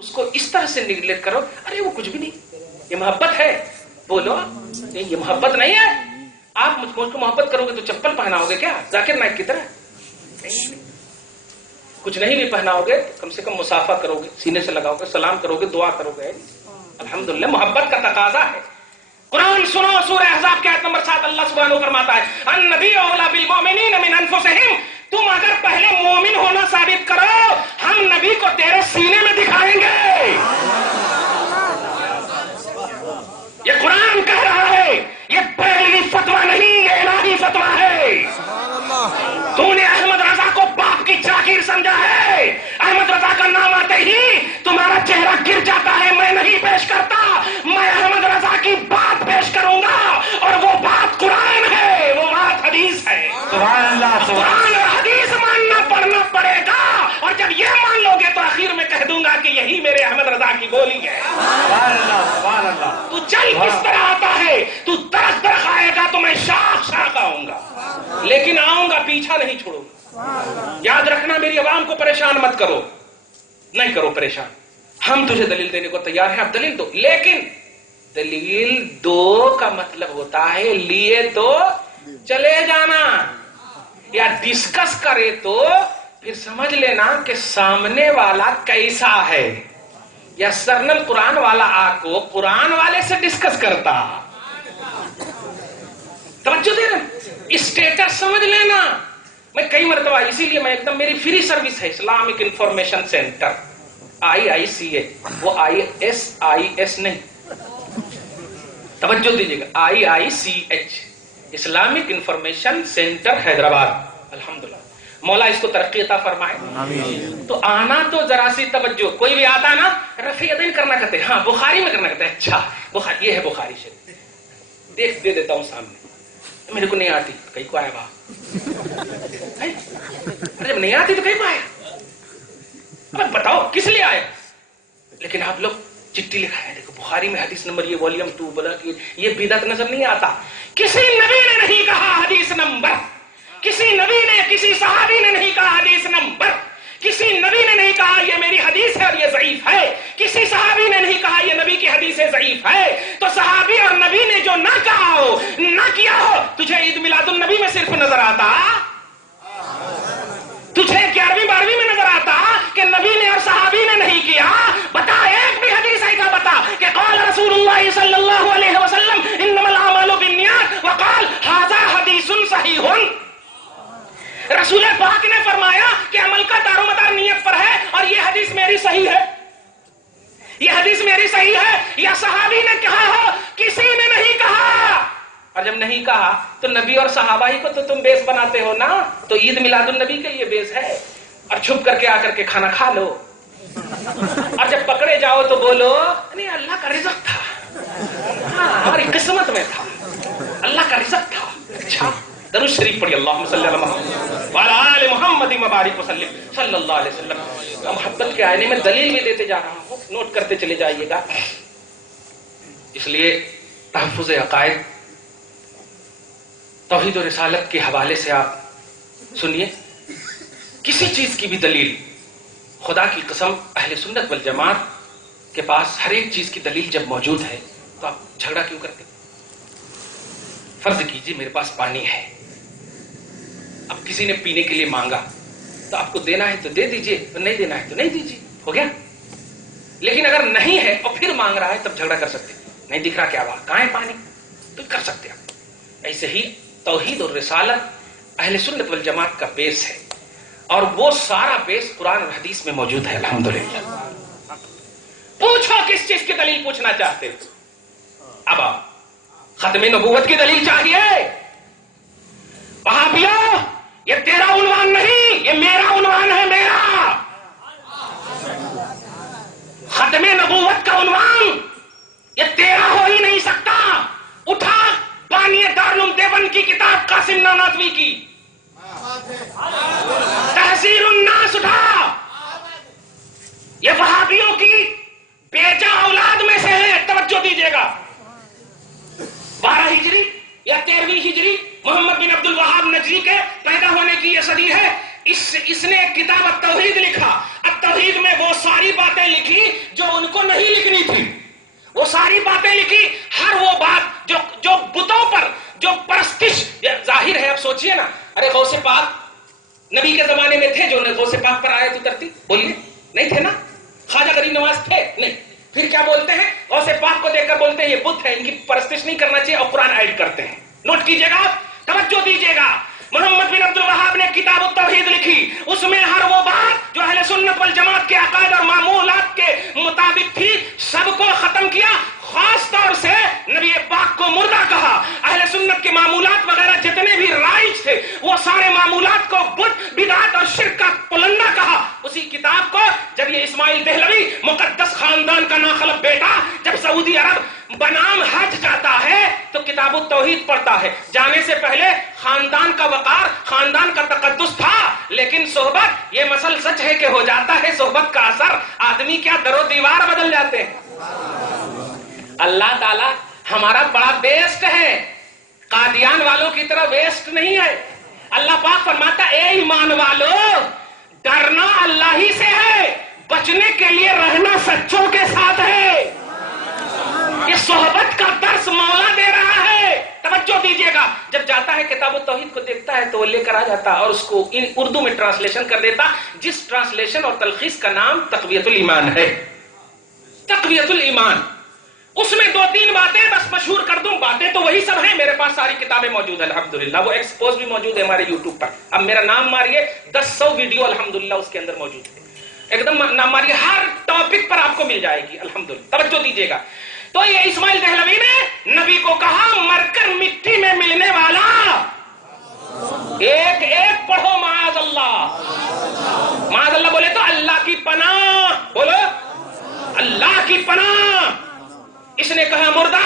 اس کو اس طرح سے نیگلیکٹ کرو، ارے وہ کچھ بھی نہیں، یہ محبت ہے، بولو نہیں یہ محبت نہیں ہے. آپ مجھ کو محبت کرو گے تو چپل پہناؤ گے کیا ذاکر نائک کی طرح؟ کچھ نہیں بھی پہناؤ گے کم سے کم مسافہ کرو گے، سینے سے لگاؤ گے، سلام کرو گے، دعا کرو گے. الحمدللہ محبت کا تقاضا ہے. قرآن سنو، سورہ احزاب کے آیت نمبر 7 اللہ سبحانہ فرماتا ہے النبی اولی بالمؤمنین من انفسہم، تم اگر پہلے مومن ہونا ثابت کرو ہم نبی کو تیرے سینے میں دکھائیں گے. یہ قرآن کہہ رہا ہے، یہ بریلوی فتویٰ نہیں، یہ الہی فتویٰ ہے. تو نے احمد رضا کو باپ کی چاکیر سمجھا ہے، احمد رضا کا نام آتے ہی تمہارا چہرہ گر جاتا ہے. میں نہیں پیش کرتا، میں احمد رضا کی بات پیش کروں گا، اور وہ بات قرآن ہے، وہ بات حدیث ہے. سبحان اللہ. قرآن اور حدیث ماننا پڑنا پڑے گا، اور جب یہ مان لو گے تو آخر میں کہہ دوں گا کہ یہی میرے احمد رضا کی بولی ہے. سبحان اللہ. سبحان اللہ. تو چل کس طرح آتا ہے، تو درخت درخت آئے گا تو میں شاخ شاخ آؤں گا، لیکن آؤں گا پیچھا نہیں چھوڑوں گا. یاد رکھنا میری عوام کو پریشان مت کرو، نہیں کرو پریشان. ہم تجھے دلیل دینے کو تیار ہیں، آپ دلیل دو، لیکن دلیل دو کا مطلب ہوتا ہے لیے تو چلے جانا، یا ڈسکس کرے تو پھر سمجھ لینا کہ سامنے والا کیسا ہے. یا سرنل قرآن والا آ کو قرآن والے سے ڈسکس کرتا. توجہ دے رہے، اسٹیٹس سمجھ لینا. میں کئی مرتبہ اسی لیے میں ایک دم میری فری سروس ہے اسلامک انفارمیشن سینٹر IICA، وہ ISIS نہیں، توجہ دیجیے گا، IICH Islamic information centre Hyderabad. الحمدللہ مولا اس کو ترقی عطا فرمائے. تو آنا تو ذرا سی توجہ، کوئی بھی آتا نا رفع یدین کرنا کہتے ہیں، ہاں بخاری میں کرنا کہتے ہیں، اچھا بخاری یہ ہے بخاری شریف، دیکھ دے دیتا ہوں سامنے، میرے کو نہیں آتی کہیں کو آیا وہاں، جب نہیں آتی تو کہیں کو آیا، اب بتاؤ کس لیے آیا. لیکن آپ لوگ چٹھی لکھا ہے، دیکھو بخاری میں حدیث نمبر یہ والیوم 2 بولا کہ یہ بدعت نظر نہیں آتا. کسی نبی نے نہیں کہا حدیث نمبر، کسی نبی نے کسی صحابی نے نہیں کہا حدیث نمبر، کسی نبی نے نہیں کہا یہ میری حدیث ہے اور یہ ضعیف ہے، کسی صحابی نے نہیں کہا یہ نبی کی حدیث ہے ضعیف ہے. تو صحابی اور نبی نے جو نہ کہا ہو نہ کیا ہو، تجھے عید میلاد النبی میں صرف نظر آتا، تجھے 11ویں 12ویں میں نظر آتا کہ نبی نے اور صحابی نے نہیں کیا. بتا ایک بھی حدیث ایسا بتا کہ قال رسول اللہ صلی اللہ علیہ وسلم انما الاعمال بالنیات وقال ھذا حدیث صحیح. رسول پاک نے فرمایا کہ عمل کا دار و مدار نیت پر ہے، اور یہ حدیث میری صحیح ہے، یہ حدیث میری صحیح ہے. یا صحابی نے کہا ہو، کسی نے نہیں کہا. اور جب نہیں کہا تو نبی اور صحابہ ہی کو تو تم بیس بناتے ہو نا. تو عید میلاد النبی کا یہ بیس ہے، اور چھپ کر کے آ کر کے کھانا کھا لو، اور جب پکڑے جاؤ تو بولو نہیں اللہ کا رزق تھا، ہاں ہماری قسمت میں تھا، اللہ کا رزق تھا. اچھا درود شریف پڑھی، اللہم صلی اللہ علیہ محمد وعلی آل محمد مبارک وسلم صلی اللہ علیہ وسلم. محبت کے آئینے میں دلیل بھی دیتے جا رہا ہوں، نوٹ کرتے چلے جائیے گا. اس لیے تحفظ عقائد توحید و رسالت کے حوالے سے آپ سنیے، کسی چیز کی بھی دلیل، خدا کی قسم اہل سنت والجماعت کے پاس ہر ایک چیز کی دلیل جب موجود ہے تو آپ جھگڑا کیوں کرتے؟ فرض کیجیے میرے پاس پانی ہے، اب کسی نے پینے کے لیے مانگا تو آپ کو دینا ہے تو دے دیجئے، نہیں دینا ہے تو نہیں دیجئے، ہو گیا. لیکن اگر نہیں ہے اور پھر مانگ رہا ہے تب جھگڑا کر سکتے، نہیں دکھ رہا کیا بات کہاں ہے پانی، تو کر سکتے آپ. ایسے ہی توحید اور رسالت اہل سنت والجماعت کا بیس ہے، اور وہ سارا بیس قرآن اور حدیث میں موجود ہے. الحمدللہ پوچھو کس چیز کی دلیل پوچھنا چاہتے ہو. اب آپ ختم نبوت کی دلیل چاہیے، وہابیوں یہ تیرا عنوان نہیں، یہ میرا عنوان ہے، میرا ختم نبوت کا عنوان یہ تیرا ہو ہی نہیں سکتا. اٹھا بانی دارالعلوم دیوبند کی کتاب قاسم نانوتوی کی تحذیر الناس اٹھا، یہ وہابیوں کی بیجا اولاد میں سے ہے. توجہ دیجیے گا، 12 ہجری یا 13ویں ہجری محمد بن عبد الوہاب نجری کے پیدا ہونے کی یہ صدی ہے. اس نے ایک کتاب التوحید لکھا. التوحید میں وہ ساری باتیں لکھی لکھی جو ان کو نہیں لکھنی تھی، وہ ساری باتیں لکھی. ہر وہ بات جو بتوں پر جو پرستش ظاہر ہے. اب سوچئے نا، ارے غوث پاک نبی کے زمانے میں تھے جو غوث پاک پر آیت اترتی؟ بولیے، نہیں تھے نا. خواجہ غریب نواز تھے؟ نہیں. پھر کیا بولتے ہیں؟ غوث پاک کو دیکھ کر بولتے ہیں یہ بت ہے، ان کی پرستش نہیں کرنا چاہیے، اور قرآن ایڈ کرتے ہیں. نوٹ کیجئے گا، توجہ دیجئے گا. محمد بن عبد الوہاب نے کتاب التوحید لکھی، اس میں ہر وہ بات جو اہل سنت والجماعت کے عقائد اور معمولات کے مطابق تھی سب کو ختم کیا. خاص طور سے نبی پاک کو مردہ کہا. اہل سنت کے معمولات وغیرہ جتنے بھی رائج تھے وہ سارے معمولات کو بت، بدعت اور شرک کا پلندہ کہا. اسی کتاب کو جب یہ اسماعیل دہلوی مقدس خاندان کا ناخلف بیٹا جب سعودی عرب بنام حج جاتا ہے تو کتاب التوحید پڑھتا ہے. جانے سے پہلے خاندان کا وقار، خاندان کا تقدس تھا، لیکن صحبت، یہ مسل سچ ہے کہ ہو جاتا ہے صحبت کا اثر، آدمی کیا در و دیوار بدل جاتے ہیں. اللہ تعالی ہمارا بڑا بیسٹ ہے، قادیان والوں کی طرح ویسٹ نہیں ہے. اللہ پاک فرماتا اے ایمان والو، ڈرنا اللہ ہی سے ہے، بچنے کے لیے رہنا سچوں کے ساتھ ہے. یہ صحبت کا درس مولا دے رہا ہے. توجہ دیجئے گا. جب جاتا ہے کتاب التوحید کو دیکھتا ہے تو وہ لے کر آ جاتا اور اس کو اردو میں ٹرانسلیشن کر دیتا، جس ٹرانسلیشن اور تلخیص کا نام تقویت الایمان ہے. تقویت الایمان. اس میں 2-3 باتیں بس مشہور کر دوں. باتیں تو وہی سب ہیں، میرے پاس ساری کتابیں موجود ہیں الحمدللہ، وہ ایکسپوز بھی موجود ہے ہمارے یوٹیوب پر. اب میرا نام ماریے، 100 ویڈیو الحمدللہ اس کے اندر موجود ہے. ایک دم نام ماریے، ہر ٹاپک پر آپ کو مل جائے گی الحمدللہ. توجہ دیجیے گا. تو یہ اسماعیل دہلوی نے نبی کو کہا مر کر مٹی میں ملنے والا، ایک ایک پڑھو معاذ اللہ. معاذ اللہ بولے تو اللہ کی پناہ، بولو اللہ کی پناہ. اس نے کہا مردہ.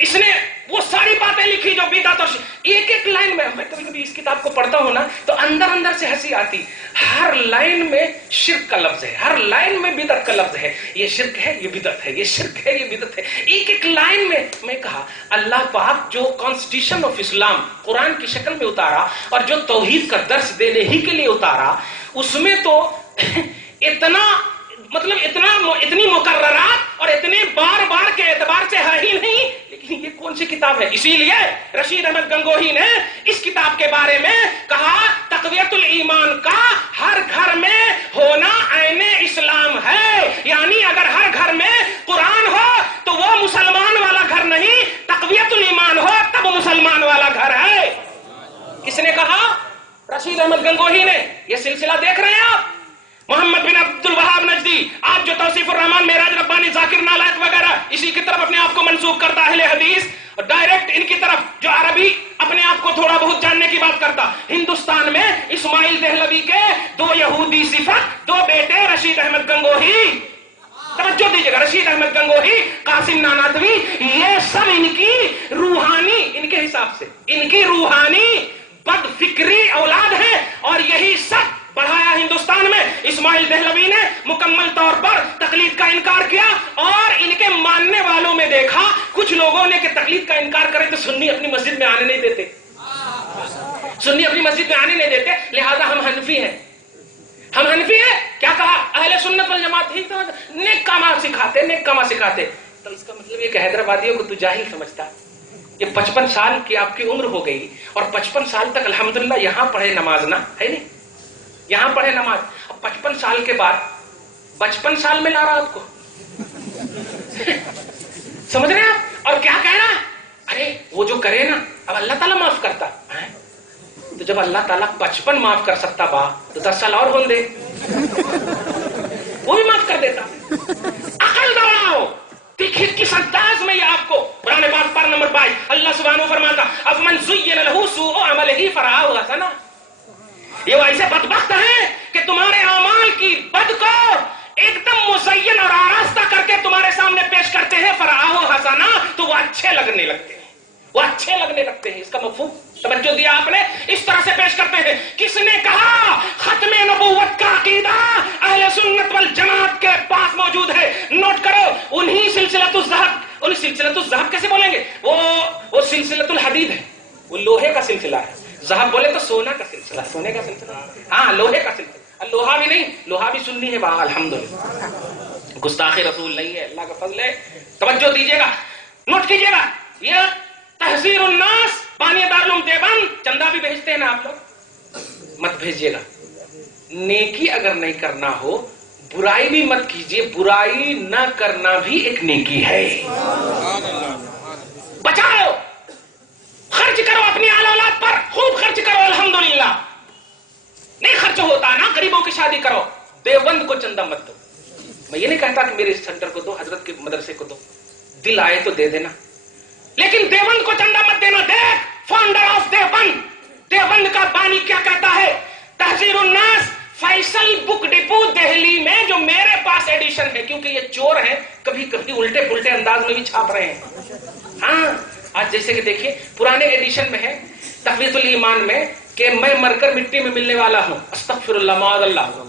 اس نے وہ ساری باتیں لکھی جو بدعت اور ایک ایک لائن میں کبھی کبھی اس کتاب کو پڑھتا ہوں نا تو اندر سے ہنسی آتی. ہر لائن میں شرک کا لفظ ہے، ہر لائن میں بدعت کا لفظ ہے. یہ شرک ہے، یہ بدعت ہے، یہ شرک ہے، یہ بدعت ہے. ایک ایک لائن میں کہا اللہ پاک جو کانسٹیٹیوشن آف اسلام قرآن کی شکل میں اتارا اور جو توحید کا درس دینے ہی کے لیے اتارا، اس میں تو اتنی مقررات اور اتنے بار کے اعتبار سے ہے ہی نہیں. لیکن یہ کون سی کتاب ہے؟ اسی لیے رشید احمد گنگوہی نے اس کتاب کے بارے میں کہا تقویت الایمان کا ہر گھر میں ہونا عین اسلام ہے. یعنی اگر ہر گھر میں قرآن ہو تو وہ مسلمان والا گھر نہیں، تقویت الایمان ہو تب مسلمان والا گھر ہے. کس نے کہا؟ رشید احمد گنگوہی نے. یہ سلسلہ دیکھ رہے ہیں آپ؟ محمد بن عبد الوہاب نجدی، آپ جو توصیف الرحمان، معراج ربانی، ذاکر نالائق وغیرہ اسی کی طرف اپنے آپ کو منسوخ کرتا، اہل حدیث ڈائریکٹ ان کی طرف جو عربی اپنے آپ کو تھوڑا بہت جاننے کی بات کرتا. ہندوستان میں اسماعیل دہلوی کے 2 یہودی صفت، 2 بیٹے رشید احمد گنگوہی. توجہ دیجیے گا. رشید احمد گنگوہی، قاسم نانوتوی، یہ سب ان کی روحانی، ان کے حساب سے ان کی روحانی بد فکری اولاد ہے. اور یہی سب بڑھایا ہندوستان میں. اسماعیل دہلوی نے مکمل طور پر تقلید کا انکار کیا اور ان کے ماننے والوں میں دیکھا کچھ لوگوں نے کہ تقلید کا انکار کرے تو سنی اپنی مسجد میں آنے نہیں دیتے، سنی اپنی مسجد میں آنے نہیں دیتے، لہذا ہم حنفی ہیں. ہم حنفی ہیں. کیا کہا؟ اہل سنت والجماعت ہی نیک کامہ سکھاتے، نیک کامہ سکھاتے. تو اس کا مطلب یہ کہ حیدرآبادیوں کو تو جاہل سمجھتا. یہ 55 سال کی آپ کی عمر ہو گئی اور 55 سال تک الحمدللہ یہاں پڑھے نماز نہ ہے نہیں، یہاں پڑھے نماز. اب 55 سال کے بعد 55 سال میں لا رہا آپ کو سمجھ رہے ہیں آپ؟ اور کیا کہہ رہا ہے؟ ارے وہ جو کرے نا اب اللہ تعالیٰ معاف کرتا ہے. تو جب اللہ تعالیٰ 55 معاف کر سکتا با تو 10 سال اور ہوں دے، وہ بھی معاف کر دیتا. عقل دوڑاؤ. کس انداز میں یہ آپ کو قرآن پاک پر نمبر 22 اللہ سبحانہ فرماتا افمن زین لہ سوء عملہ فرآہ حسنا. یہ وہ ایسے بدبخت ہیں کہ تمہارے اعمال کی بد کو ایک دم مزین اور آراستہ کر کے تمہارے سامنے پیش کرتے ہیں فرآہ حسنا، تو وہ اچھے لگنے لگتے ہیں، وہ اچھے لگنے لگتے ہیں. اس کا مفہوم توجہ دیا آپ نے؟ اس طرح سے پیش کرتے ہیں. کس نے کہا ختم نبوت کا عقیدہ اہل سنت والجماعت کے پاس موجود ہے؟ نوٹ کرو. انہی سلسلۃ الذہب، ان سلسلۃ الذہب کیسے بولیں گے؟ وہ سلسلۃ الحدید ہے، وہ لوہے کا سلسلہ ہے. ذہب بولے تو سونا کا سلسلہ، سونے کا سلسلہ، ہاں لوہے کا سلسلہ. لوہا بھی نہیں، لوہا بھی سنی ہے وہاں الحمدللہ گستاخی رسول نہیں ہے، اللہ کا فضل ہے. توجہ دیجیے گا، نوٹ کیجیے گا. یہ تحذیر الناس بانی دارالعلوم دیوبند چندہ بھی بھیجتے ہیں نا آپ لوگ، مت بھیجیے گا. نیکی اگر نہیں کرنا ہو برائی بھی مت کیجیے، برائی نہ کرنا بھی ایک نیکی ہے. بچاؤ، خرچ کرو اپنی آل اولاد پر، خوب خرچ کرو الحمدللہ. نہیں خرچ ہوتا نا، غریبوں کی شادی کرو. دیوبند کو چندہ مت دو. میں یہ نہیں کہتا کہ میرے اس سینٹر کو دو، حضرت کے مدرسے کو دو، دل آئے تو دے دینا، لیکن دیوبند کو چندہ مت دینا. دیکھ فاؤنڈر آف دیوبند، دیوبند کا بانی کیا کہتا ہے. تحذیر الناس فیصل بک ڈپو دہلی میں، جو میرے پاس ایڈیشن ہے، کیونکہ یہ چور ہیں کبھی کبھی الٹے پلٹے انداز میں بھی چھاپ رہے ہیں. ہاں آج جیسے کہ دیکھیے پرانے ایڈیشن میں ہے تقویت الایمان میں کہ میں مر کر مٹی میں ملنے والا ہوں، استغفر اللہ معاذ اللہ.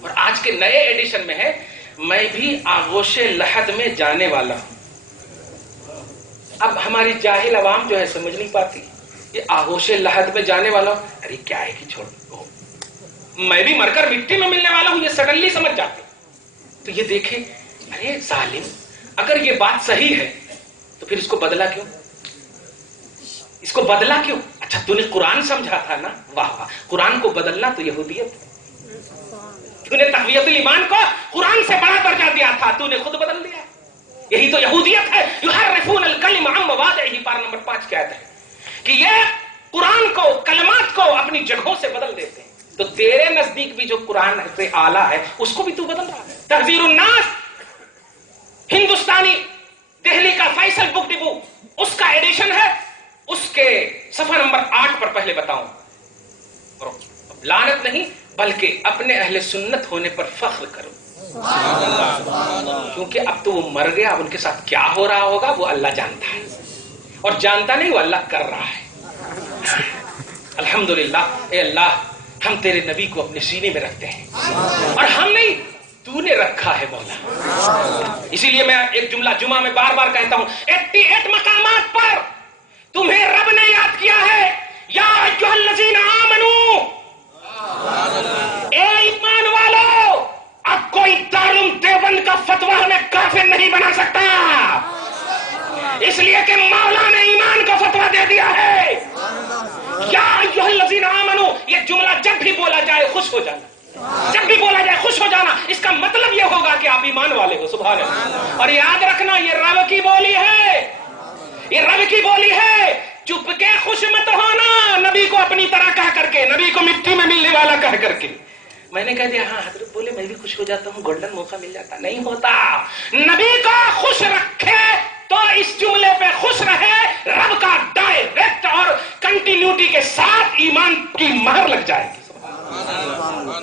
اور آج کے نئے ایڈیشن میں ہے میں بھی آغوش لحد میں جانے والا ہوں. اب ہماری جاہل عوام جو ہے سمجھ نہیں پاتی یہ آغوش لحد میں جانے والا ہوں، ارے کیا ہے کہ چھوڑ، میں بھی مر کر مٹی میں ملنے والا ہوں، یہ سڈنلی سمجھ جاتے. تو یہ دیکھیں، ارے ظالم، اگر یہ بات صحیح ہے تو پھر اس کو بدلا کیوں؟ اس کو بدلا کیوں؟ اچھا تو نے قرآن سمجھا تھا نا، واہ واہ، قرآن کو بدلنا تو یہودیت. تو نے تقویت الایمان کو قرآن سے بڑا درجہ دیا تھا، تو نے خود بدل دیا. یہی تو یہودیت ہے. یحرفون الکلم عن مواضعہ، پارہ نمبر 5 کی آیت ہے کہ یہ قرآن کو، کلمات کو اپنی جگہوں سے بدل دیتے ہیں. تو تیرے نزدیک بھی جو قرآن سے اعلیٰ ہے اس کو بھی تو بدل رہا ہے. تحذیر الناس ہندوستانی دہلی کا فیصل بک ڈپو، اس کا ایڈیشن ہے، اس کے صفحہ نمبر 8 پر پہلے بتاؤں. لعنت نہیں بلکہ اپنے اہل سنت ہونے پر فخر کرو، کیونکہ اب تو وہ مر گیا، اب ان کے ساتھ کیا ہو رہا ہوگا وہ اللہ جانتا ہے، اور جانتا نہیں وہ اللہ کر رہا ہے. الحمدللہ. اے اللہ ہم تیرے نبی کو اپنے سینے میں رکھتے ہیں، اور ہم نہیں، تو نے رکھا ہے مولا. اسی لیے میں ایک جملہ جمعہ میں بار بار کہتا ہوں، 88 مقامات پر تمہیں رب نے یاد کیا ہے. یا ایھا الذین آمنو، اے ایمان والو، اب کوئی دارالعلوم دیوبند کا فتویٰ ہمیں کافر نہیں بنا سکتا، اس لیے کہ مولا نے ایمان کا فتویٰ دے دیا ہے. یا ایھا الذین آمنو، یہ جملہ جب بھی بولا جائے خوش ہو جانا، جب بھی بولا جائے خوش ہو جانا. اس کا مطلب یہ ہوگا کہ آپ ایمان والے ہو. سبحان اللہ. اور یاد رکھنا یہ رب کی بولی ہے، یہ رب کی بولی ہے. چپ کے خوش مت ہونا نبی کو اپنی طرح کہہ کر کے، نبی کو مٹی میں ملنے والا کہہ کر کے. میں نے کہہ دیا ہاں حضرت بولے میں بھی خوش ہو جاتا ہوں، گولڈن موقع مل جاتا. نہیں ہوتا. نبی کو خوش رکھے تو اس جملے پہ خوش رہے، رب کا ڈائریکٹ اور کنٹینیوٹی کے ساتھ ایمان کی مہر لگ جائے گی.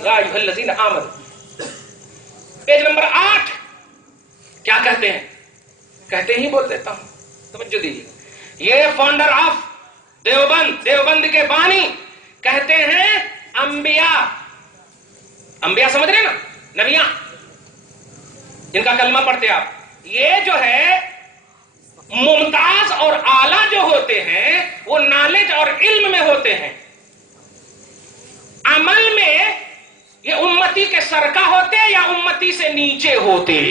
یا ایھا الذین آمنوا، پیج نمبر 8 کیا کہتے ہیں؟ کہتے ہی بول دیتا ہوں، توجہ دیجیے. یہ فاؤنڈر آف دیوبند، دیوبند کے بانی کہتے ہیں انبیاء، انبیاء سمجھ رہے ہیں نا، نبیاں جن کا کلمہ پڑھتے آپ، یہ جو ہے ممتاز اور اعلیٰ جو ہوتے ہیں وہ نالج اور علم میں ہوتے ہیں، عمل میں یہ امتی کے سرکہ ہوتے یا امتی سے نیچے ہوتے.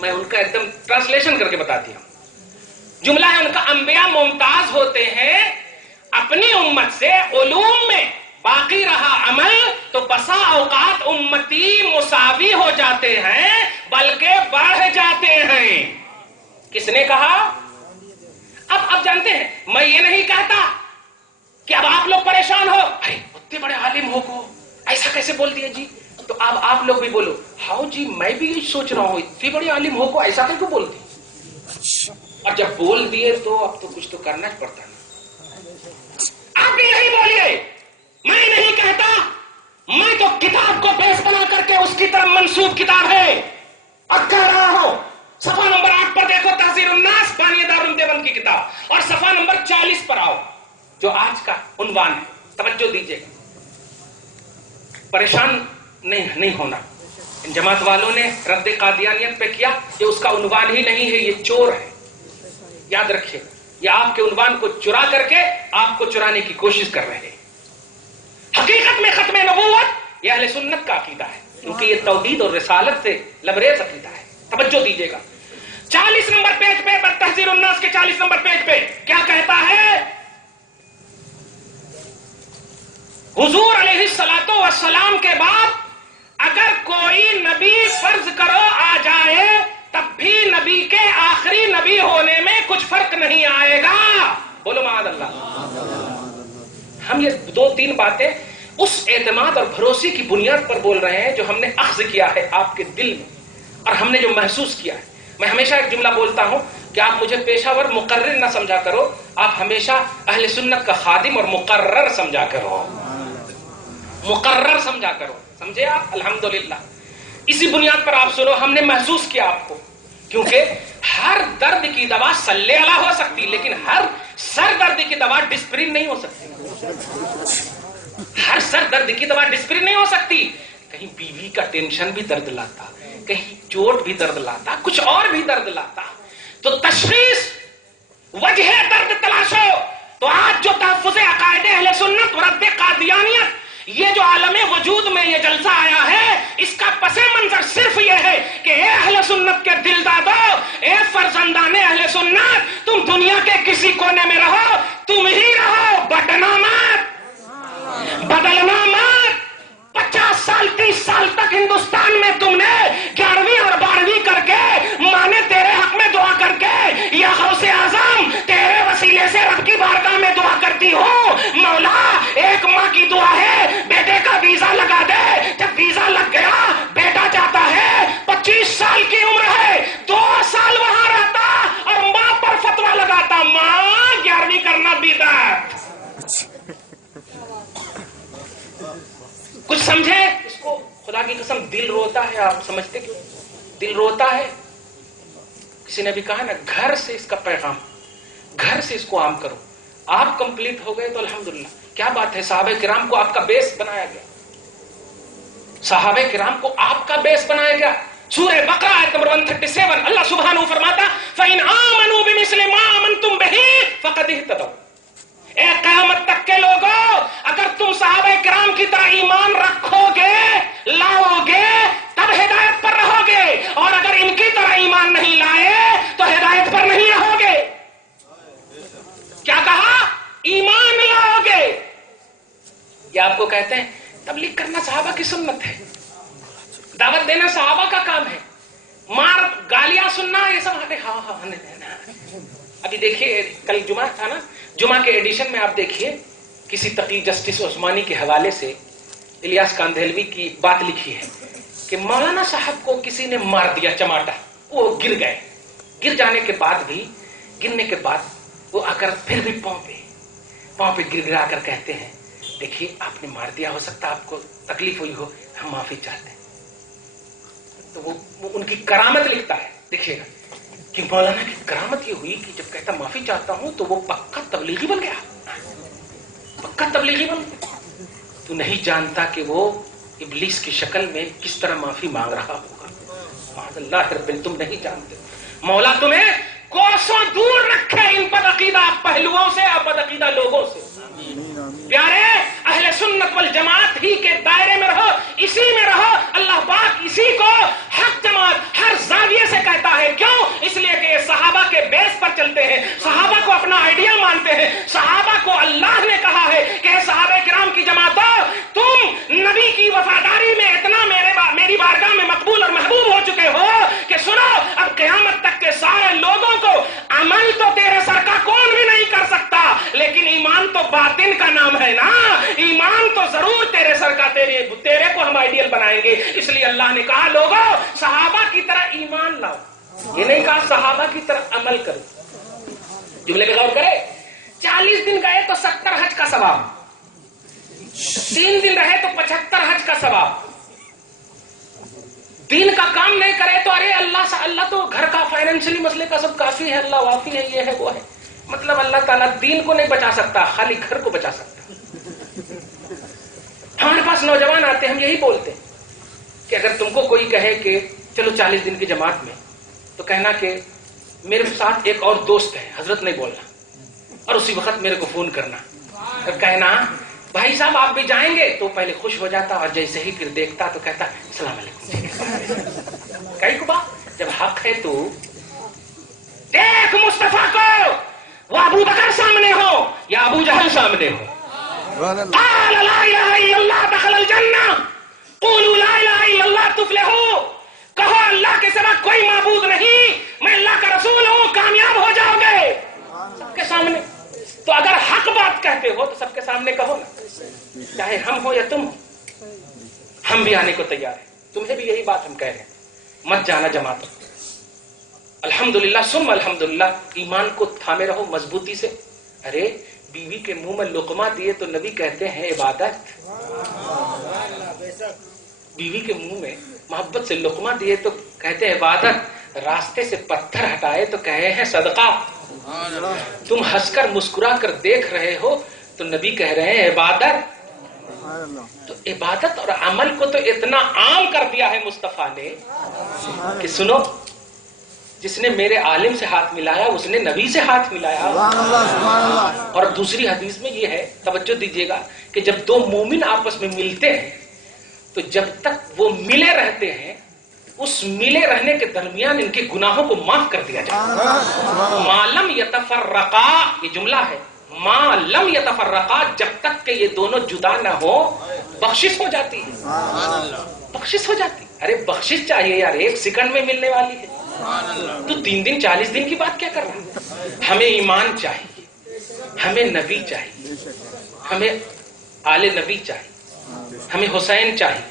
میں ان کا ایک دم ٹرانسلیشن کر کے بتاتی ہوں. جملہ ہے ان کا، انبیاء ممتاز ہوتے ہیں اپنی امت سے علوم میں، باقی رہا عمل تو بسا اوقات امتی مساوی ہو جاتے ہیں بلکہ بڑھ جاتے ہیں. کس نے کہا؟ اب جانتے ہیں، میں یہ نہیں کہتا کہ اب آپ لوگ پریشان ہو، ارے اتنے بڑے عالم ہو کو ایسا کیسے بول دیا جی. تو اب آپ لوگ بھی بولو، ہاؤ جی میں بھی یہ سوچ رہا ہوں اتنے بڑے عالم ہو کو ایسا کیسے بول دی. اور جب بول دیے تو اب تو کچھ تو کرنا ہی پڑتا نا. آپ بھی یہی بولیے، میں نہیں کہتا، میں تو کتاب کو بیس بنا کر کے اس کی طرف منسوب کتاب ہے اور کہہ رہا ہوں. صفحہ نمبر 8 پر دیکھو، تحذیر الناس بانی دارالعلوم دیوبند کی کتاب، اور صفحہ نمبر 40 پر آؤ جو آج کا عنوان ہے. توجہ دیجیے گا، پریشان نہیں ہونا. ان جماعت والوں نے رد قادیانیت پہ کیا، یہ اس کا عنوان ہی نہیں ہے، یہ چور ہے. یاد رکھیے، یہ آپ کے عنوان کو چرا کر کے آپ کو چرانے کی کوشش کر رہے ہیں. حقیقت میں ختم نبوت یہ اہل سنت کا عقیدہ ہے، کیونکہ یہ توحید اور رسالت سے لبریز عقیدہ ہے. توجہ دیجیے گا. 40 نمبر پیج پہ تحذیر الناس کے 40 نمبر پیج پہ کیا کہتا ہے؟ حضور علیہ الصلوۃ والسلام کے بعد اگر کوئی نبی فرض کرو آ جائے تب بھی نبی کے آخری نبی ہونے میں کچھ فرق نہیں آئے گا. بولو معاذ اللہ. ہم یہ 2-3 باتیں اس اعتماد اور بھروسے کی بنیاد پر بول رہے ہیں جو ہم نے اخذ کیا ہے آپ کے دل میں اور ہم نے جو محسوس کیا ہے. میں ہمیشہ ایک جملہ بولتا ہوں کہ آپ مجھے پیشہ ور مقرر نہ سمجھا کرو، آپ ہمیشہ اہل سنت کا خادم اور مقرر سمجھا کرو. مقرر سمجھا کرو، سمجھے آپ؟ الحمدللہ. اسی بنیاد پر آپ سنو، ہم نے محسوس کیا آپ کو، کیونکہ ہر درد کی دوا صلی اللہ ہو سکتی لیکن ہر سر درد کی دوا ڈسپرین نہیں ہو سکتی. ہر سر درد کی دوا ڈسپرین نہیں ہو سکتی. کہیں بیوی کا ٹینشن بھی درد لاتا، کہیں چوٹ بھی درد لاتا، کچھ اور بھی درد لاتا. تو تشخیص وجہ درد تلاشو. تو آج جو تحفظ عقائد اہل سنت و رد قادیانیت، یہ جو عالم وجود میں یہ جلسہ آیا ہے، اس کا پس منظر صرف یہ ہے کہ اے اہل سنت کے دل دادو، اے فرزندان اہل سنت، تم دنیا کے کسی کونے میں رہو، تم ہی رہو، بٹنا مت، بدلنا مت. 50 سال 30 سال تک ہندوستان میں تم نے 11ویں اور 12ویں کر کے ماں نے تیرے حق میں دعا کر کے یا غوث اعظم تیرے وسیلے سے رب کی بارگاہ میں دعا کرتی ہوں، مولا ایک ماں کی دعا ہے بیٹے کا ویزا لگا دے. جب ویزا لگ گیا بیٹا جاتا ہے، 25 سال کی عمر ہے، 2 سال وہاں رہتا اور ماں پر فتوا لگاتا، ماں 11ویں کرنا بدعت. کچھ سمجھے اس کو؟ خدا کی قسم دل روتا ہے. آپ سمجھتے کیوں دل روتا ہے؟ کسی نے بھی کہا نا، گھر سے اس کا پیغام، گھر سے اس کو عام کرو. آپ کمپلیٹ ہو گئے تو الحمدللہ. کیا بات ہے، صحابہ کرام کو آپ کا بیس بنایا گیا، صحابہ کرام کو آپ کا بیس بنایا گیا. سورہ بقرہ آیت نمبر 137 اللہ سبحانہ فرماتا فَإِنْ آمَنُوا بِمِثْلِ مَا آمَنْتُمْ بِهِ فَقَدِ اهْتَدَوْا. اے قیامت تک کے لوگوں، اگر تم صحابہ کرام کی طرح ایمان رکھو گے، لاؤ گے، تب ہدایت پر رہو گے، اور اگر ان کی طرح ایمان نہیں لائے تو ہدایت پر نہیں رہو گے. کیا کہا؟ ایمان لاؤ گے. یہ آپ کو کہتے ہیں تبلیغ کرنا صحابہ کی سنت ہے، دعوت دینا صحابہ کا کام ہے، مار گالیاں سننا یہ سب ہاں. ابھی دیکھیے کل جمعہ تھا نا، جمعہ کے ایڈیشن میں آپ دیکھیے کسی تقی جسٹس عثمانی کے حوالے سے الیاس کاندھیلوی کی بات لکھی ہے کہ مولانا صاحب کو کسی نے مار دیا چماٹا، وہ گر گئے. گر جانے کے بعد بھی، گرنے کے بعد وہ آ کر پھر بھی پاؤں پہ گر گرا کر کہتے ہیں دیکھیے آپ نے مار دیا، ہو سکتا آپ کو تکلیف ہوئی ہو، ہم معافی چاہتے ہیں. تو وہ ان کی کرامت لکھتا ہے. دیکھیے گا کہ مولانا کی کرامت یہ ہوئی کہ جب کہتا معافی چاہتا ہوں تو وہ پکا تبلیغی بن گیا، پکا تبلیغی بن گیا. تو نہیں جانتا کہ وہ ابلیس کی شکل میں کس طرح معافی مانگ رہا ہوگا. معاذ اللہ رب، تم نہیں جانتے. مولا تمہیں کوسوں دور رکھے ان بدعقیدہ پہلوؤں سے اور بدعقیدہ لوگوں سے. پیارے اہل سنت والجماعت ہی کے دائرے میں رہو، اسی میں رہو. اللہ پاک اسی کو حق جماعت ہر زاویے سے کہتا ہے. کیوں؟ اس لیے کہ یہ صحابہ کے بیس پر چلتے ہیں، صحابہ کو اپنا آئیڈیل مانتے ہیں. صحابہ کو اللہ نے کہا ہے کہ صحابہ کرام کی جماعتوں، تم نبی کی وفاداری میں اتنا میری بارگاہ میں مقبول اور محبوب ہو چکے ہو کہ سنو، اب قیامت تک کے سارے لوگوں کو عمل تو تیرے سر کا کون بھی نہیں کر سکتا، لیکن ایمان تو باطن کا نام ہے نا. ایمان تو ضرور تیرے سر کا، تیرے کو ہم آئیڈیل بنائیں گے. اس لیے اللہ نے کہا لوگوں صحابہ کی طرح ایمان لاؤ، یہ نہیں کہا صحابہ کی طرح عمل کرو. جملے پہ غور کرے. 40 دن گئے تو 70 حج کا ثواب، 3 دن رہے تو 75 حج کا ثواب. دین کا کام نہیں کرے تو ارے اللہ تو گھر کا فائنینشلی مسئلے کا سب کافی ہے، اللہ وافی ہے، یہ ہے وہ ہے. مطلب اللہ تعالیٰ دین کو نہیں بچا سکتا، خالی گھر کو بچا سکتا. ہمارے پاس نوجوان آتے ہیں، ہم یہی بولتے ہیں کہ اگر تم کو کوئی کہے کہ چلو 40 دن کی جماعت میں، تو کہنا کہ میرے ساتھ ایک اور دوست ہے، حضرت نہیں بولنا، اور اسی وقت میرے کو فون کرنا اور کہنا بھائی صاحب آپ بھی جائیں گے؟ تو پہلے خوش ہو جاتا اور جیسے ہی پھر دیکھتا تو کہتا السلام علیکم. کئی کو بات جب حق ہے تو دیکھ مصطفیٰ کو، وہ ابو بکر سامنے ہو یا ابو جہل سامنے ہو، قال لا الہ الا اللہ دخل الجنہ قولوا لا الہ الا اللہ تفلحوا، کہو اللہ کے سوا کوئی معبود نہیں، میں اللہ کا رسول ہوں، کامیاب ہو جاؤ گے. سب کے سامنے. تو اگر حق بات کہتے ہو تو سب کے سامنے کہو نا، چاہے ہم ہو یا تم ہو. ہم بھی آنے کو تیار ہیں، تمہیں بھی یہی بات ہم کہہ رہے ہیں، مت جانا جماعت. الحمدللہ ثم الحمدللہ، ایمان کو تھامے رہو مضبوطی سے. ارے بیوی کے منہ میں لقمہ دیے تو نبی کہتے ہیں عبادت. بیوی کے منہ میں محبت سے لقمہ دیے تو کہتے ہیں عبادت. راستے سے پتھر ہٹائے تو کہے ہیں صدقہ. تم ہنس کر مسکرا کر دیکھ رہے ہو تو نبی کہہ رہے ہیں عبادت. تو عبادت اور عمل کو تو اتنا عام کر دیا ہے مصطفیٰ نے کہ سنو، جس نے میرے عالم سے ہاتھ ملایا اس نے نبی سے ہاتھ ملایا. اور دوسری حدیث میں یہ ہے، توجہ دیجیے گا، کہ جب دو مومن آپس میں ملتے ہیں تو جب تک وہ ملے رہتے ہیں اس ملے رہنے کے درمیان ان کے گناہوں کو معاف کر دیا جاتا ہے. ما لم یتفرقا، یہ جملہ ہے، ما لم یتفرقا، جب تک کہ یہ دونوں جدا نہ ہو بخشش ہو جاتی ہے. بخشش ہو جاتی. ارے بخشش چاہیے یار، 1 سیکنڈ میں ملنے والی ہے. تو 3 دن 40 دن کی بات کیا کر رہا ہے؟ ہمیں ایمان چاہیے، ہمیں نبی چاہیے، ہمیں آل نبی چاہیے، ہمیں حسین چاہیے،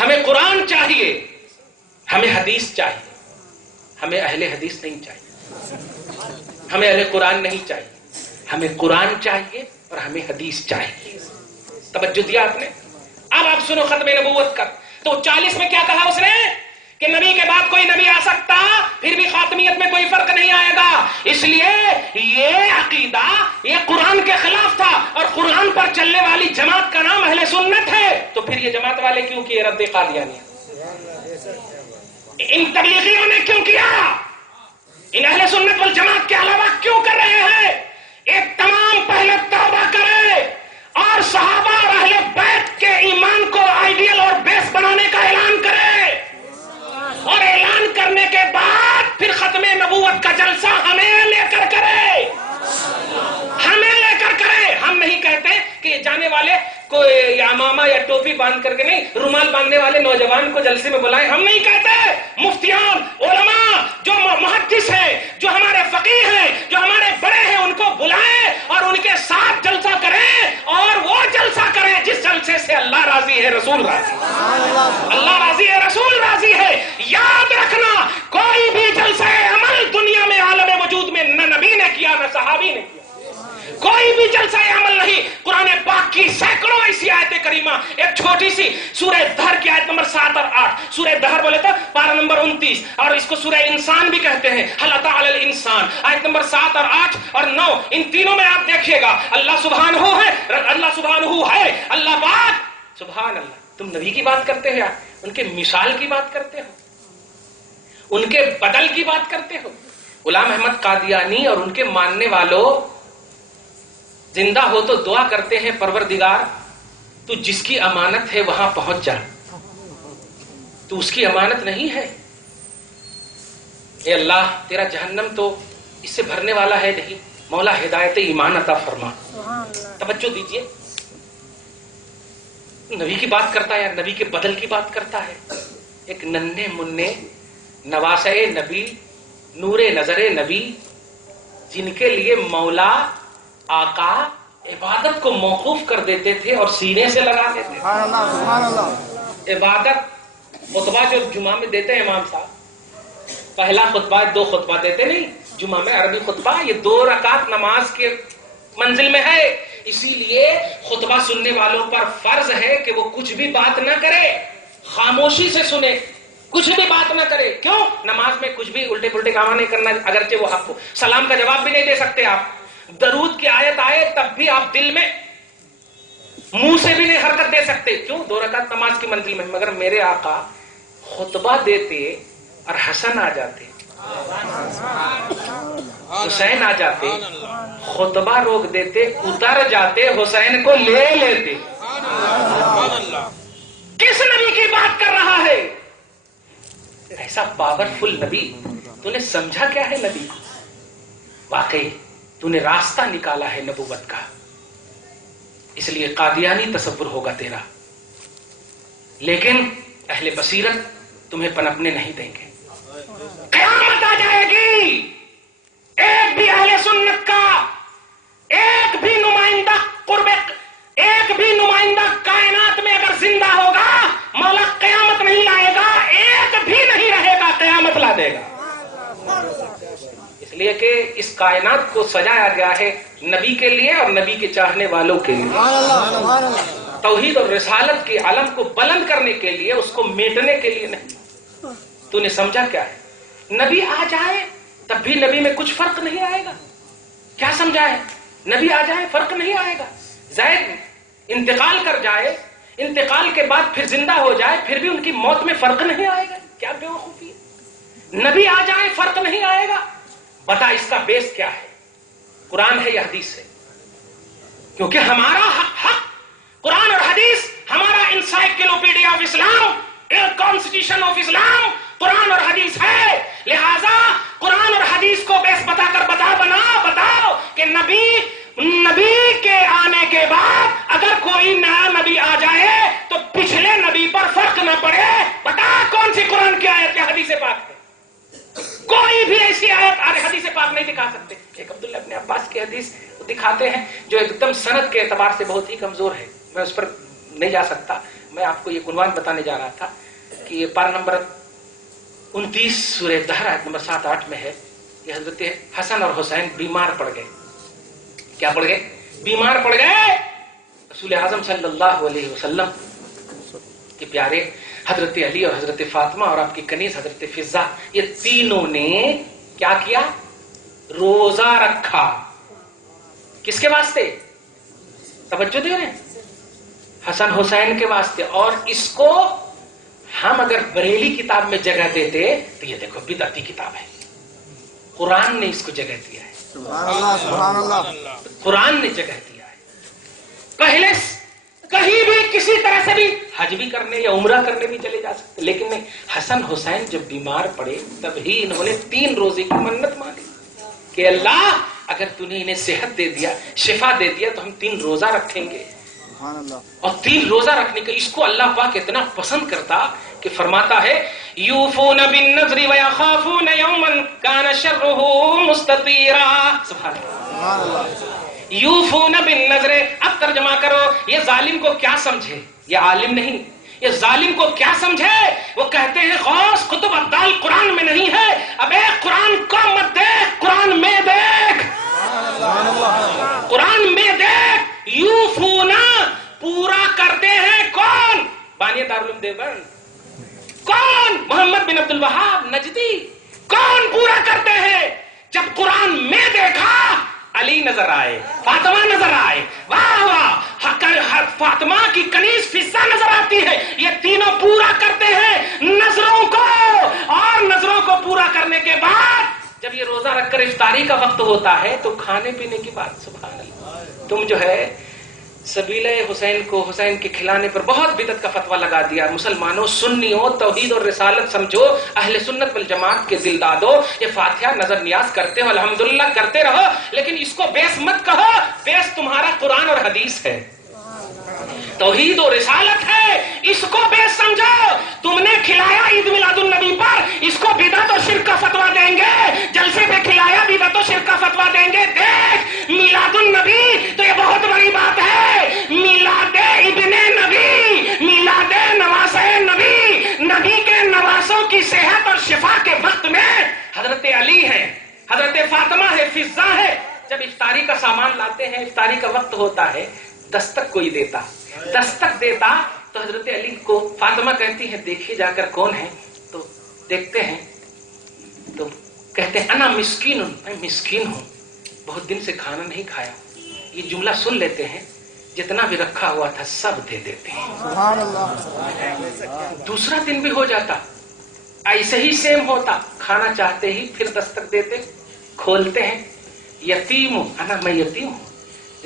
ہمیں قرآن چاہیے، ہمیں حدیث چاہیے. ہمیں اہل حدیث نہیں چاہیے، ہمیں اہل قرآن نہیں چاہیے، ہمیں قرآن چاہیے اور ہمیں حدیث چاہیے. توجہ دیا آپ نے؟ اب آپ سنو ختم نبوت کا. تو 40 میں کیا کہا اس نے کہ نبی کے بعد کوئی نبی آ سکتا، پھر بھی خاتمیت میں کوئی فرق نہیں آئے گا. اس لیے یہ عقیدہ یہ قرآن کے خلاف تھا، اور قرآن پر چلنے والی جماعت کا نام اہل سنت ہے. تو پھر یہ جماعت والے کیوں کیے رد قادیانیہ؟ ان تبلیغیوں نے کیوں کیا؟ ان اہل سنت والجماعت کے علاوہ کیوں کر رہے ہیں؟ ایک تمام پہلے توبہ کرے اور صحابہ اور اہل بیت کے ایمان کو آئیڈیل اور بیس بنانے کا اعلان کرے، اور اعلان کرنے کے بعد پھر ختم نبوت کا جلسہ ہمیں لے کر کرے، ہمیں لے کر کرے. ہم نہیں کہتے کہ جانے والے کو یا امامہ یا ٹوپی باندھ کر کے نہیں، رومال باندھنے والے نوجوان کو جلسے میں بلائیں. ہم نہیں کہتے. مفتیان، علماء، جو محدث ہیں، جو ہمارے فقیہ ہیں، جو ہمارے بڑے ہیں، ان کو بلائیں اور ان کے ساتھ جلسہ کریں، اور وہ جلسہ کریں جس جلسے سے اللہ راضی ہے، رسول راضی ہے. اللہ راضی ہے، رسول راضی ہے. یاد رکھنا، کوئی بھی جلسہ عمل دنیا میں عالم وجود میں نہ نبی نے کیا نہ صحابی نے کیا. کوئی بھی جلسہ عمل نہیں. قرآن پاک کی سینکڑوں ایسی آیت کریمہ، ایک چھوٹی سی سورہ دہر کی آیت نمبر 7 اور 8، سورہ دہر بولے تو پارہ نمبر 29، اور اس کو سورہ انسان بھی کہتے ہیں، هل اتى على الانسان، آیت نمبر 7 اور 8 اور 9. ان تینوں میں آپ دیکھیے گا اللہ سبحانہ ہے، اللہ سبحانہ ہے، اللہ پاک سبحان اللہ. تم نبی کی بات کرتے ہو، ان کے مثال کی بات کرتے ہو، ان کے بدل کی بات کرتے ہو. غلام احمد قادیانی اور ان کے ماننے والوں زندہ ہو تو دعا کرتے ہیں، پروردگار تو جس کی امانت ہے وہاں پہنچ جا، تو اس کی امانت نہیں ہے. اے اللہ تیرا جہنم تو اس سے بھرنے والا ہے نہیں، مولا ہدایت ایمان عطا فرما. توجہ دیجئے، نبی کی بات کرتا ہے یا نبی کے بدل کی بات کرتا ہے. ایک ننھے مننے نواسے نبی، نور نظر نبی، جن کے لیے مولا آقا عبادت کو موقوف کر دیتے تھے اور سینے سے لگا دیتے تھے. عبادت خطبہ جو جمعہ میں دیتے ہیں امام صاحب، پہلا خطبہ 2 خطبہ دیتے نہیں جمعہ میں، عربی خطبہ، یہ 2 رکعت نماز کے منزل میں ہے. اسی لیے خطبہ سننے والوں پر فرض ہے کہ وہ کچھ بھی بات نہ کرے، خاموشی سے سنے، کچھ بھی بات نہ کرے. کیوں؟ نماز میں کچھ بھی الٹے پلٹے کام نہیں کرنا، اگرچہ وہ حق ہو. سلام کا جواب بھی نہیں دے سکتے آپ، درود کی آیت آئے تب بھی آپ دل میں منہ سے بھی نہیں حرکت دے سکتے. کیوں؟ 2 رکعت نماز کی منزل میں. مگر میرے آقا خطبہ دیتے اور حسن آ جاتے، حسین آ جاتے, خطبہ روک دیتے, اتر جاتے, حسین کو لے لیتے. کس نبی کی بات کر رہا ہے؟ ایسا پاورفل نبی. تو نے سمجھا کیا ہے نبی کو؟ واقعی تو نے راستہ نکالا ہے نبوت کا, اس لیے قادیانی تصور ہوگا تیرا, لیکن اہل بصیرت تمہیں پنپنے نہیں دیں گے. قیامت آ جائے گی, ایک بھی اہل سنت کا ایک بھی نمائندہ ایک بھی نمائندہ کائنات میں اگر زندہ ہوگا, مولا قیامت نہیں لائے گا, ایک بھی نہیں رہے گا, قیامت لا دے گا. اس لیے کہ اس کائنات کو سجایا گیا ہے نبی کے لیے اور نبی کے چاہنے والوں کے لیے. توحید اور رسالت کے علم کو بلند کرنے کے لیے, اس کو میٹنے کے لیے نہیں. تو نے سمجھا کیا ہے؟ نبی آ جائے تب بھی نبی میں کچھ فرق نہیں آئے گا. کیا سمجھا ہے؟ نبی آ جائے فرق نہیں آئے گا. زید انتقال کر جائے, انتقال کے بعد پھر زندہ ہو جائے, پھر بھی ان کی موت میں فرق نہیں آئے گا. کیا بیوقوفی ہے؟ نبی آ جائے فرق نہیں آئے گا. بتا اس کا بیس کیا ہے؟ قرآن ہے یا حدیث ہے؟ کیونکہ ہمارا حق قرآن اور حدیث, ہمارا انسائکلوپیڈیا آف اسلام, کانسٹیٹیوشن آف اسلام قرآن اور حدیث ہے. لہذا قرآن اور حدیث کو بیس بتا کر بتاؤ کہ نبی کے آنے کے بعد اگر کوئی نیا نبی آ جائے تو پچھلے نبی پر فرق نہ پڑے. بتا کون سی قرآن کی آیت یا حدیث پاک ہے؟ کوئی بھی ایسی آیت حدیث پاک نہیں دکھا سکتے. ایک عبداللہ ابن عباس کی حدیث دکھاتے ہیں جو ایک دم سند کے اعتبار سے بہت ہی کمزور ہے, میں اس پر نہیں جا سکتا. میں آپ کو یہ عنوان بتانے جا رہا تھا کہ یہ پارہ نمبر 29 سورہ دہر آیت نمبر 7-8 میں ہے کہ حضرت حسن اور حسین بیمار پڑ گئے. کیا پڑ گئے؟ بیمار پڑ گئے. رسول اعظم صلی اللہ علیہ وسلم کے پیارے حضرت علی اور حضرت فاطمہ اور آپ کی کنیز حضرت فضہ, یہ تینوں نے کیا کیا؟ روزہ رکھا. کس کے واسطے؟ توجہ دے رہے ہیں؟ حسن حسین کے واسطے. اور اس کو ہم اگر بریلی کتاب میں جگہ دیتے تو یہ دیکھو بدعتی کتاب ہے. قرآن نے اس کو جگہ دیا ہے. سبحان اللہ. قرآن نے جگہ دیا ہے. پہلے کہیں بھی کسی طرح سے بھی حج بھی کرنے یا عمرہ کرنے بھی چلے جا سکتے, لیکن نہیں. حسن حسین جب بیمار پڑے تب ہی انہوں نے 3 روزے کی منت مانگی کہ اللہ اگر تو نے انہیں صحت دے دیا, شفا دے دیا تو ہم 3 روزہ رکھیں گے. اور 3 روزہ رکھنے کا اس کو اللہ پاک اتنا پسند کرتا کہ فرماتا ہے یوفون بالنذر ویخافون یوما کان شرہ مستطیرا. سبحان اللہ. یوفون بالنذر, اب ترجمہ کرو, یہ ظالم کو کیا سمجھے؟ یہ عالم نہیں, یہ ظالم کو کیا سمجھے؟ وہ کہتے ہیں غوث قطب ابدال قرآن میں نہیں ہے. ابے قرآن کو مت دیکھ, قرآن میں دیکھ, قرآن میں دیکھ. یوفونا پورا کرتے ہیں کون؟ بانی دارالعلوم دیوبند. کون؟ محمد بن عبد الوہاب نجدی. کون پورا کرتے ہیں؟ جب قرآن میں دیکھا علی نظر آئے, فاطمہ نظر آئے, واہ واہ, فاطمہ کی کنیز فضہ نظر آتی ہے. یہ تینوں پورا کرتے ہیں نظروں کو, اور نظروں کو پورا کرنے کے بعد جب یہ روزہ رکھ کر افطاری کا وقت ہوتا ہے تو کھانے پینے کی بات. سبحان اللہ. تم جو ہے سبیل حسین کو حسین کے کھلانے پر بہت بدعت کا فتویٰ لگا دیا. مسلمانوں, سنیوں, توحید اور رسالت سمجھو, اہل سنت والجماعت کے دل دادو, یہ فاتحہ نظر نیاز کرتے ہو, الحمدللہ کرتے رہو, لیکن اس کو بیس مت کہو. بیس تمہارا قرآن اور حدیث ہے, توحید و رسالت ہے, اس کو بیس سمجھو. تم نے کھلایا عید میلاد النبی پر, اس کو بدعت و شرک کا فتویٰ دیں گے. جلسے پہ کھلایا بدعت و شرک کا فتویٰ دیں گے. دیکھ میلاد النبی تو یہ بہت بڑی بات ہے. میلاد ابن نبی, میلاد نواز نبی, نبی کے نوازوں کی صحت اور شفا کے وقت میں حضرت علی ہے, حضرت فاطمہ ہے, فضہ ہے. جب افطاری کا سامان لاتے ہیں, افطاری کا وقت ہوتا ہے, دستک کوئی دیتا, دستک دیتا تو حضرت علی کو فاطمہ کہتی ہے دیکھیے جا کر کون ہے. تو دیکھتے ہیں تو کہتے ہیں انا مسکین, میں مسکین ہوں, بہت دن سے کھانا نہیں کھایا. یہ جملہ سن لیتے ہیں, جتنا بھی رکھا ہوا تھا سب دے دیتے ہیں. سبحان اللہ. دوسرا دن بھی ہو جاتا, ایسے ہی سیم ہوتا, کھانا چاہتے ہی پھر دستک دیتے, کھولتے ہیں یتیم ہوں انا میں یتیم ہوں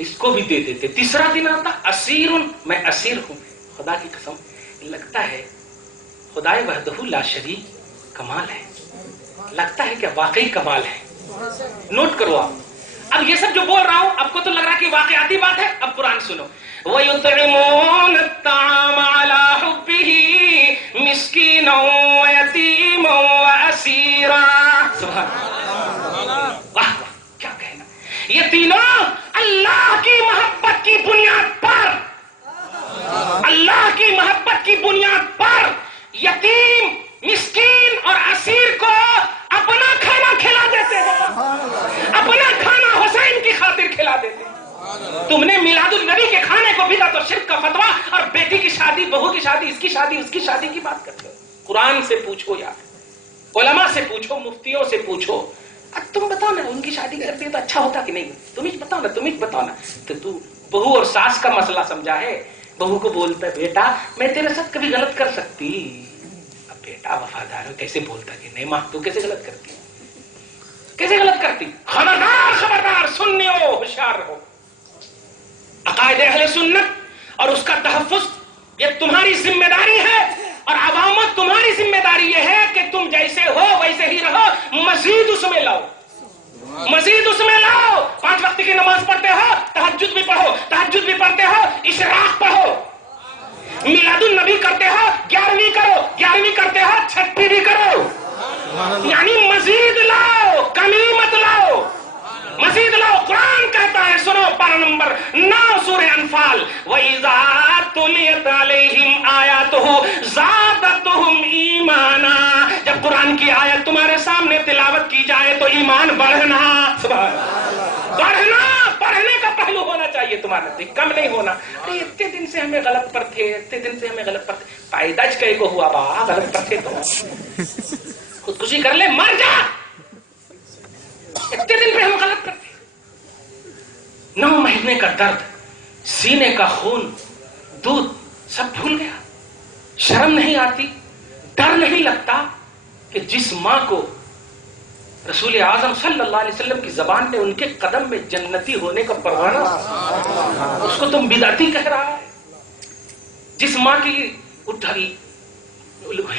اس کو بھی دے دیتے. تیسرا دن آتا اسیر میں اسیر ہوں. خدا کی قسم لگتا ہے خدائے وحدہ لا شریک کمال ہے. لگتا ہے کہ واقعی کمال ہے. نوٹ کرو آپ. اب یہ سب جو بول رہا ہوں آپ کو تو لگ رہا ہے کہ واقعاتی بات ہے. اب قرآن سنو. وَيُطْعِمُونَ الطَّعَامَ عَلَىٰ حُبِّهِ مِسْكِينًا وَيَتِيمًا وَأَسِيرًا. سبحان اللہ. واہ کیا کہنا. یہ تینوں اللہ کی محبت کی بنیاد پر اللہ کی محبت کی بنیاد پر یتیم مسکین اور اسیر کو اپنا کھانا کھلا دیتے ہیں. اپنا کھانا حسین کی خاطر کھلا دیتے ہیں. تم نے میلاد النبی کے کھانے کو بدعت اور شرک کا فتویٰ اور بیٹی کی شادی بہو کی شادی اس کی شادی کی بات کرتے ہو. قرآن سے پوچھو یار, علماء سے پوچھو, مفتیوں سے پوچھو. اب تم بتاؤ نا ان کی شادی کرتے تو اچھا ہوتا کہ نہیں. تم ہی بتاؤ نا کہ تو بہو اور ساس کا مسئلہ سمجھا ہے. بہو کو بولتا ہے بیٹا میں تیرے ساتھ کبھی غلط کر سکتی. اب بیٹا وفادار کیسے بولتا کہ نہیں ماں تو کیسے غلط کرتی خبردار سننے ہو ہوشیار رہو. عقائد اہل سنت اور اس کا تحفظ یہ تمہاری ذمہ داری ہے اور عوامت تمہاری ذمہ داری یہ ہے کہ تم جیسے ہو ویسے ہی رہو. مزید اس میں لاؤ 5 وقت کی نماز پڑھتے ہو تہجد بھی پڑھتے ہو اشراق پڑھو. میلاد النبی کرتے ہو 11ویں کرتے ہو 6 بھی کرو. یعنی مزید لاؤ کمی مت لاؤ مزید لاؤ. قرآن کہتا ہے سنو پارہ نمبر 9 سورہ انفال وَإِذَا تُلِيَتْ عَلَيْهِمْ آيَاتُهُ زَادَتْهُمْ ایمانا. جب قرآن کی آیت تمہارے سامنے تلاوت کی جائے تو ایمان بڑھنا. پڑھنے کا پہلو ہونا چاہیے تمہارے, کم نہیں ہونا. اتنے دن سے ہمیں غلط پر تھے پیدائش کئی کو ہوا با غلط پر تھے تو خودکشی کر لے مر جا. اتنے دن پہ ہم غلط کرتے. 9 مہینے کا درد, سینے کا خون, دودھ سب بھول گیا. شرم نہیں آتی, ڈر نہیں لگتا کہ جس ماں کو رسول اعظم صلی اللہ علیہ وسلم کی زبان نے ان کے قدم میں جنتی ہونے کا پروانہ اس کو تم بدعتی کہہ رہا ہے. جس ماں کی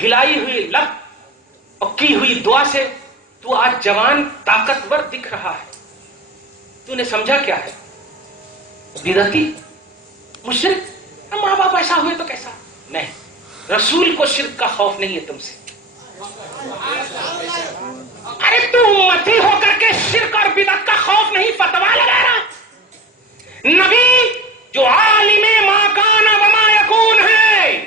ہلائی ہوئی لب اور کی ہوئی دعا سے تو آج جوان طاقتور دکھ رہا ہے. تو نے سمجھا کیا ہے بدعتی مشرک. ماں باپ ایسا ہوئے تو کیسا نہیں. رسول کو شرک کا خوف نہیں ہے تم سے. ارے تو امتی ہو کر کے شرک اور بدعت کا خوف نہیں فتوا لگا رہا. نبی جو عالم ما کان و ما یکون ہے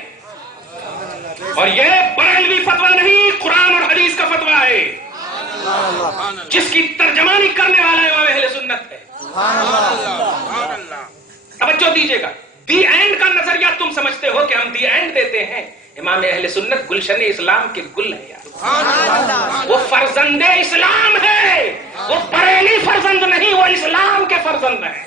اور یہ بریلوی فتوا نہیں قرآن اور حدیث کا فتوا ہے جس کی ترجمانی کرنے والا امام اہل سنت ہے. توجہ دیجیے گا. دی اینڈ کا نظریہ تم سمجھتے ہو کہ ہم دی اینڈ دیتے ہیں. امام اہل سنت گلشن اسلام کے گل ہے یار. وہ فرزند اسلام ہے. وہ بریلی فرزند نہیں, وہ اسلام کے فرزند ہیں.